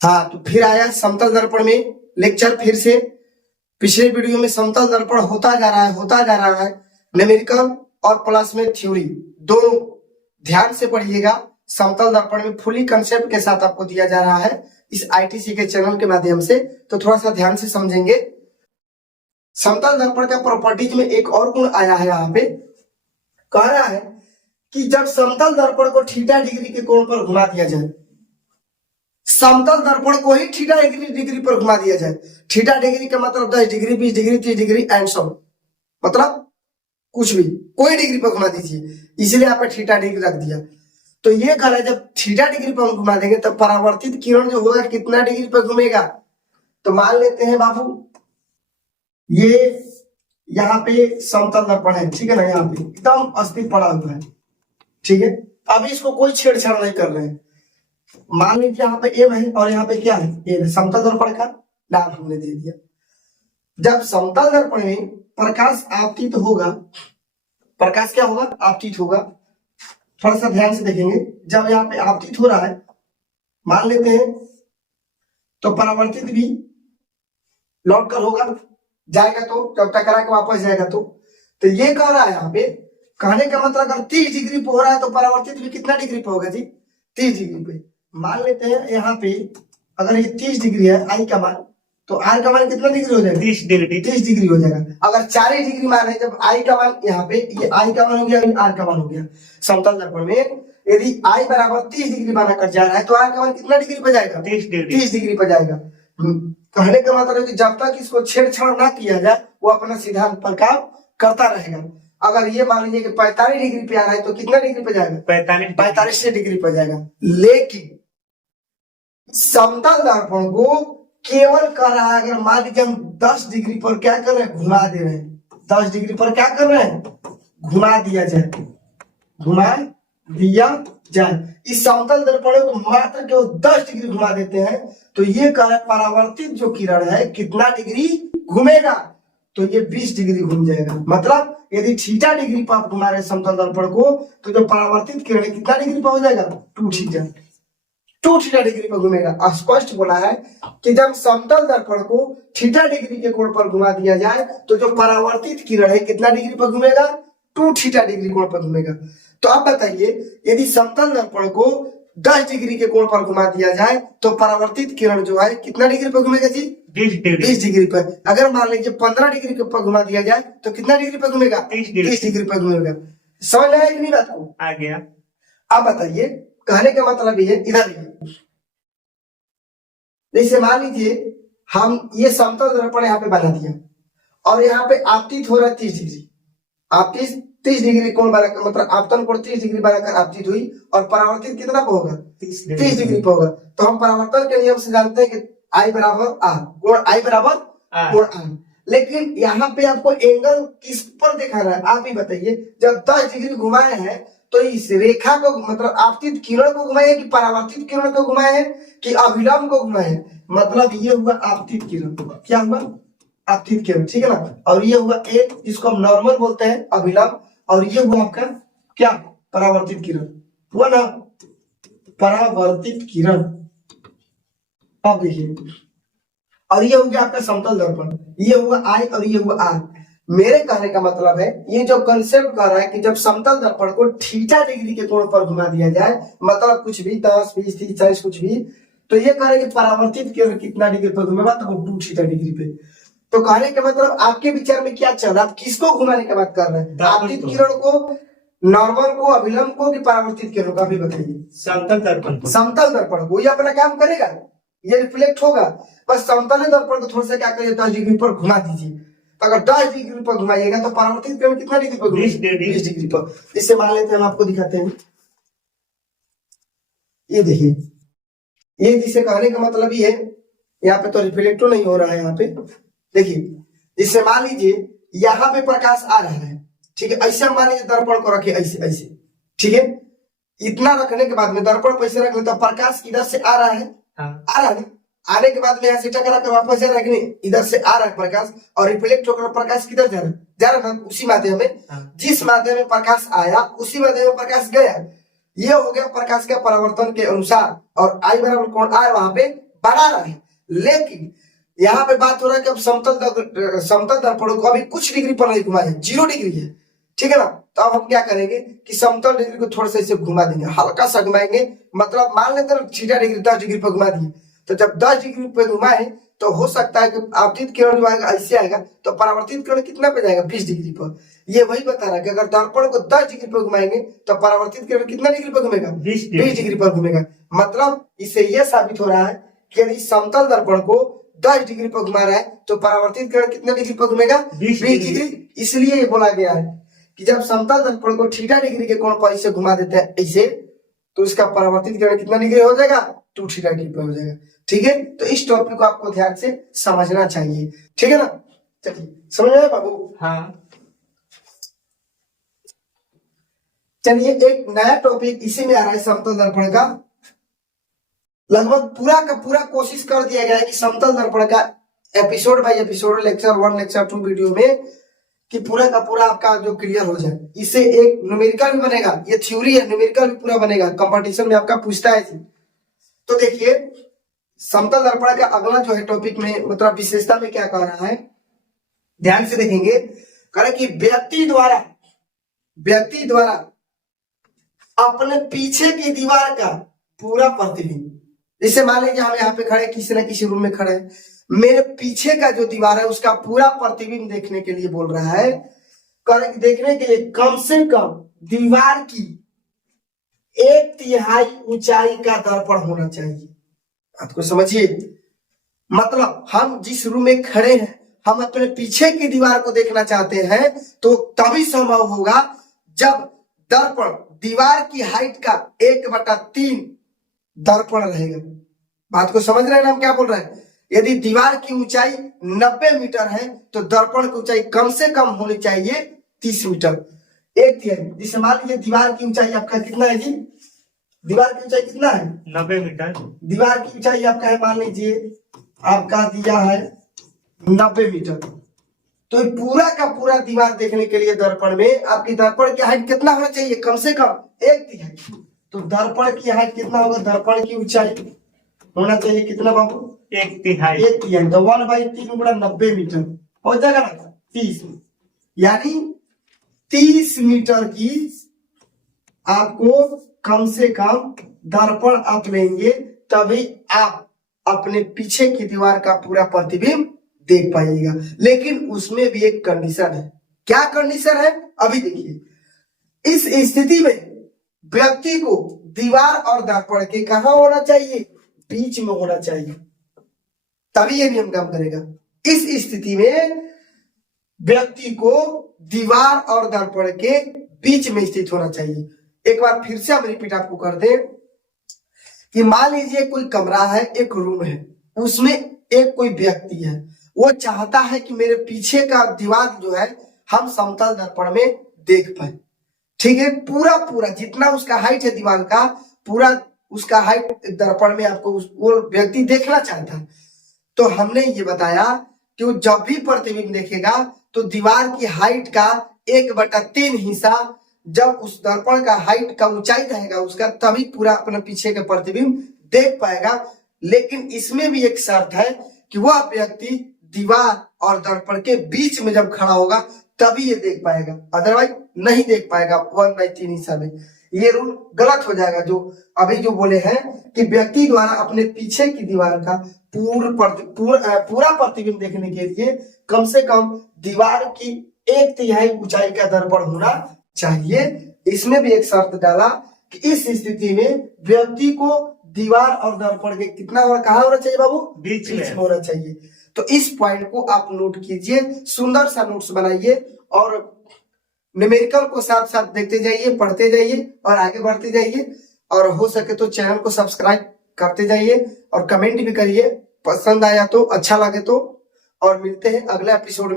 हाँ, तो फिर आया समतल दर्पण में लेक्चर फिर से। पिछले वीडियो में समतल दर्पण होता जा रहा है न्यूमेरिकल और प्लस में थ्योरी दोनों ध्यान से पढ़िएगा। समतल दर्पण में फुली कंसेप्ट के साथ आपको दिया जा रहा है इस आईटीसी के चैनल के माध्यम से, तो थोड़ा सा ध्यान से समझेंगे। समतल दर्पण का प्रॉपर्टीज में एक और गुण आया है, यहाँ पे कह रहा है कि जब समतल दर्पण को थीटा डिग्री के कोण पर घुमा दिया जाए, समतल दर्पण को ही थीटा डिग्री पर घुमा दिया जाए। थीटा डिग्री का मतलब 10 degree, 20 degree, 30 degree and so, मतलब कुछ भी कोई डिग्री पर घुमा दीजिए, इसलिए यहाँ पे थीटा डिग्री रख दिया। तो ये कह रहा है जब थीटा डिग्री पर हम घुमा देंगे तब परावर्तित किरण जो होगा कितना डिग्री पर घूमेगा। तो मान लेते हैं बाबू ये यहाँ पे समतल दर्पण है, ठीक है ना, यहाँ पे एकदम अस्थिर पड़ा हुआ है, ठीक है। अभी इसको कोई छेड़छाड़ नहीं कर रहे हैं। मान लीजिए यहाँ पे एम है और यहाँ पे क्या है, ए समतल दर्पण का नाम हमने दे दिया। जब समतल दर्पण में प्रकाश आपतित होगा, प्रकाश क्या होगा, आपतित होगा। थोड़ा सा ध्यान से देखेंगे, जब यहाँ पे आपतित हो रहा है मान लेते हैं, तो परावर्तित भी लौट कर होगा, जाएगा तो जब टकरा के वापस जाएगा तो ये कह रहा है यहाँ पे, कहने का मतलब अगर 30 डिग्री पे हो रहा है तो परावर्तित भी कितना डिग्री पे होगा जी, 30 डिग्री पे। मान लेते हैं यहाँ पे अगर ये 30 डिग्री है आई का मान, तो आर का मान कितना डिग्री हो जाएगा, 30 डिग्री हो जाएगा। अगर 40 डिग्री मान है, जब आई का मान यहाँ पे, ये आई का मान हो गया, आर का मान हो गया। समतल दर्पण में यदि आई बराबर 30 डिग्री माना कर जा रहा है तो आर का मान कितना डिग्री पे जाएगा, 30 डिग्री पे जाएगा। कहने का मतलब है कि जब तक इसको छेड़छाड़ ना किया जाए वो अपना सिद्धांत पर काम करता रहेगा। अगर ये मान लीजिए कि 45 डिग्री पे आ रहा है तो कितना डिग्री पे जाएगा, 45 डिग्री पे जाएगा। लेकिन समतल दर्पण को केवल कर रहा है, अगर मान लीजिए हम 10 डिग्री पर क्या कर रहे हैं, घुमा दे रहे हैं, 10 डिग्री पर क्या कर रहे हैं, घुमा दिया जाए, घुमा दिया जाए। इस समतल दर्पण को मात्र केवल 10 डिग्री घुमा देते हैं तो ये कह रहा है परावर्तित जो किरण है कितना डिग्री घूमेगा, तो ये 20 डिग्री घूम जाएगा। मतलब यदि थीटा डिग्री पर आप घुमा रहे समतल दर्पण को तो जो परावर्तित किरण कितना डिग्री पर हो जाएगा, 2 थीटा डिग्री पर घूमेगा। स्पष्ट बोला है कि जब समतल दर्पण को थीटा डिग्री के कोण पर घुमा दिया जाए तो जो परावर्तित किरण है कितना डिग्री पर घूमेगा, 2 थीटा डिग्री कोण पर घूमेगा। तो आप बताइए यदि समतल दर्पण को 10 डिग्री के कोण पर घुमा दिया जाए तो परावर्तित किरण जो है कितना डिग्री पर घूमेगा जी, 20 डिग्री पर। अगर मान लीजिए 15 डिग्री के ऊपर घुमा दिया जाए तो कितना डिग्री पर घूमेगा, 30 डिग्री पर घूमेगा। समझ में आया कि नहीं बात को, आ गया। अब बताइए कहने का मतलब ये इधर जैसे मान लीजिए हम ये समतल दर्पण यहाँ पे बना दिया और यहाँ पे आपतित हो रहा है 30 डिग्री, आपतित 30 डिग्री कोण बनाकर, मतलब आपतन कोण 30 डिग्री बनाकर आपतित हुई और परावर्तित कितना पे होगा, 30 डिग्री पे होगा। तो हम परावर्तन के नियम से जानते हैं कि आई बराबर आर, कोण आई बराबर कोण आर। लेकिन यहाँ पे आपको एंगल किस पर दिखाना है, आप ही बताइए। जब 10 डिग्री घुमाए हैं तो इस रेखा को, मतलब आपतित किरण को घुमाए कि परावर्तित किरण को घुमाए हैं कि अभिलंब को घुमाए हैं, मतलब ये हुआ आपतित किरण, क्या हुआ, आपतित किरण, ठीक है ना। और ये हुआ ए जिसको हम नॉर्मल बोलते हैं अभिलंब, और ये हुआ आपका क्या, परावर्तित किरण हुआ ना, परावर्तित किरण। अब देखिए, और ये हो गया आपका समतल दर्पण, ये हुआ आई और ये हुआ आर। मेरे कहने का मतलब है ये जो कंसेप्ट कर रहा है कि जब समतल दर्पण को थीटा डिग्री के कोण पर घुमा दिया जाए, मतलब कुछ भी 10, 20, 30, 40 कुछ भी, तो ये कह रहे हैं कि परावर्तित किरण कितना डिग्री पर घूमेगा, तो 2 थीटा डिग्री पे। तो कहने का मतलब आपके विचार में क्या चल रहा है, आप किसको घुमाने की बात कर रहे हैं, आपतित किरण को, नॉर्मल को, अभिलंब को कि परावर्तित किरण को, अभी बताइए। समतल दर्पण को, समतल दर्पण को, ये अपना काम करेगा, ये रिफ्लेक्ट होगा। बस समतल दर्पण को थोड़ा सा क्या करिए, 10 डिग्री पर घुमा दीजिए। तो अगर 10 डिग्री पर घुमाइएगा तो परावर्तित किरण कितना डिग्री पर, 20 डिग्री पर। इससे मान लेते हैं, हम आपको दिखाते हैं, ये देखिए, ये जिसे कहने का मतलब ये है, यहाँ पे तो रिफ्लेक्ट नहीं हो रहा है, यहाँ पे देखिए, जिससे मान लीजिए यहाँ पे प्रकाश आ रहा है, ठीक है, ऐसे हम मान लीजिए दर्पण को रखे ऐसे ऐसे, ठीक है। इतना रखने के बाद में दर्पण को ऐसे रख ले तो प्रकाश इधर से आ रहा है, आ रहा है, आने के बाद में यहाँ से टकरा कर वापस जा रहा है कि नहीं, इधर से आ रहा है प्रकाश, और रिफ्लेक्ट होकर प्रकाश किधर जा रहा है, जा रहा है उसी माध्यम में, जिस माध्यम में प्रकाश आया उसी माध्यम में प्रकाश गया। ये हो गया प्रकाश के परावर्तन के अनुसार, और आई बराबर कोण आर वहां पे बना रहा है। लेकिन यहाँ पे बात हो रहा है कि अब समतल दर्पण को अभी कुछ डिग्री पर नहीं घुमाया, 0 डिग्री है, ठीक है ना। तो अब हम क्या करेंगे कि समतल डिग्री को थोड़ा सा इसे घुमा देंगे, हल्का सा घुमाएंगे। मतलब मान लेते हैं थीटा डिग्री 10 डिग्री पर घुमा दिए, तो जब 10 डिग्री पे घुमाए तो हो सकता है कि आपतित किरण जो आएगा ऐसे आएगा, तो परावर्तित किरण कितना पे जाएगा, 20 डिग्री पर। ये वही बता रहा है कि अगर दर्पण को 10 डिग्री पर घुमाएंगे तो परावर्तित किरण कितना डिग्री पर घूमेगा, 20 डिग्री पर घूमेगा। मतलब इससे यह साबित हो रहा है कि यदि समतल दर्पण को 10 डिग्री पर घुमा रहा है तो परावर्तित किरण कितने डिग्री पर घूमेगा, 20 डिग्री। इसलिए ये बोला गया है कि जब समतल दर्पण को थीटा डिग्री के कोण पर ऐसे घुमा देते हैं ऐसे, तो इसका परावर्तित किरण कितना डिग्री हो जाएगा, 2 थीटा डिग्री पर हो जाएगा। ठीक है, तो इस टॉपिक को आपको ध्यान से समझना चाहिए, ठीक है ना। चलिए समझ में आया बाबू? हाँ। चलिए एक नया टॉपिक इसी में आ रहा है समतल दर्पण का। लगभग पूरा का पूरा कोशिश कर दिया गया है कि समतल दर्पण का episode by episode, lecture 1 lecture 2 video में कि पूरा का पूरा आपका जो क्लियर हो जाए। इससे एक न्यूमेरिकल भी बनेगा, ये थ्योरी है, न्यूमेरिकल भी पूरा बनेगा, कंपटीशन में आपका पूछता है। तो देखिए समतल दर्पण का अगला जो है टॉपिक में मतलब विशेषता में क्या कह रहा है, ध्यान से देखेंगे। कह रहा है कि व्यक्ति द्वारा अपने पीछे की दीवार का पूरा प्रतिबिंब, जैसे मान लीजिए हम यहाँ पे खड़े, किसी न किसी रूम में खड़े हैं, मेरे पीछे का जो दीवार है उसका पूरा प्रतिबिंब देखने के लिए बोल रहा है। देखने के लिए कम से कम दीवार की 1/3 ऊंचाई का दर्पण होना चाहिए। आपको समझिए, मतलब हम जिस रूम में खड़े हैं, हम अपने पीछे की दीवार को देखना चाहते हैं तो तभी संभव होगा जब दर्पण दीवार की हाइट का 1/3 दर्पण रहेगा। बात को समझ रहे हैं ना हम क्या बोल रहे हैं। यदि दीवार की ऊंचाई 90 मीटर है तो दर्पण की ऊंचाई कम से कम होनी चाहिए 30 मीटर। 1/3, जिसे मान लीजिए दीवार की ऊंचाई आपका कितना है जी, दीवार की ऊंचाई कितना है, 90 मीटर। दीवार की ऊंचाई आपका है, मान लीजिए आपका दिया है 90 मीटर। तो पूरा का पूरा दीवार देखने के लिए दर्पण में आपकी दर्पण की हाइट कितना होना चाहिए, कम से कम 1/3। तो दर्पण की हाइट कितना होगा, दर्पण की ऊंचाई होना चाहिए कितना बाबू, 1/3। 1/3 तो 1/3 गुणा 90 मीटर हो जाएगा ना 30, यानी 30 मीटर की आपको कम से कम दर्पण आप लेंगे, तभी आप अपने पीछे की दीवार का पूरा प्रतिबिंब देख पाइएगा। लेकिन उसमें भी एक कंडीशन है। क्या कंडीशन है, अभी देखिए। इस स्थिति में व्यक्ति को दीवार और दर्पण के कहां होना चाहिए, बीच में होना चाहिए, तभी ये नियम काम करेगा। इस स्थिति में व्यक्ति को दीवार और दर्पण के बीच में स्थित होना चाहिए। एक बार फिर से हम रिपीट आपको कर दें कि मान लीजिए कोई कमरा है, एक रूम है, उसमें एक कोई व्यक्ति है, वो चाहता है कि मेरे पीछे का दीवार जो है हम समतल दर्पण में देख पाए। ठीक है, पूरा जितना उसका हाइट है दीवार का, पूरा उसका हाइट दर्पण में आपको वो व्यक्ति देखना चाहता है। तो हमने ये बताया कि वो जब भी प्रतिबिंब देखेगा तो दीवार की हाइट का 1/3 हिस्सा जब उस दर्पण का हाइट का ऊंचाई रहेगा उसका, तभी पूरा अपने पीछे का प्रतिबिंब देख पाएगा। लेकिन इसमें भी एक शर्त है कि वह व्यक्ति दीवार और दर्पण के बीच में जब खड़ा होगा तभी ये देख पाएगा, अदरवाइज नहीं देख पाएगा 1/3 हिस्सा में। ये रूल गलत हो जाएगा जो अभी जो बोले हैं कि व्यक्ति द्वारा अपने पीछे की दीवार का पूरा प्रतिबिंब देखने के लिए कम से कम दीवार की 1/3 ऊंचाई का दर्पण होना चाहिए। इसमें भी एक शर्त डाला कि इस स्थिति में व्यक्ति को दीवार और दर्पण के कितना कहाँ होना चाहिए बाबू, बीच में होना चाहिए। तो इस पॉइंट को आप नोट कीजिए, सुंदर सा नोट्स बनाइए और न्यूमेरिकल को साथ साथ देखते जाइए, पढ़ते जाइए और आगे बढ़ते जाइए। और हो सके तो चैनल को सब्सक्राइब करते जाइए और कमेंट भी करिए, पसंद आया तो, अच्छा लगे तो। और मिलते हैं अगले एपिसोड में।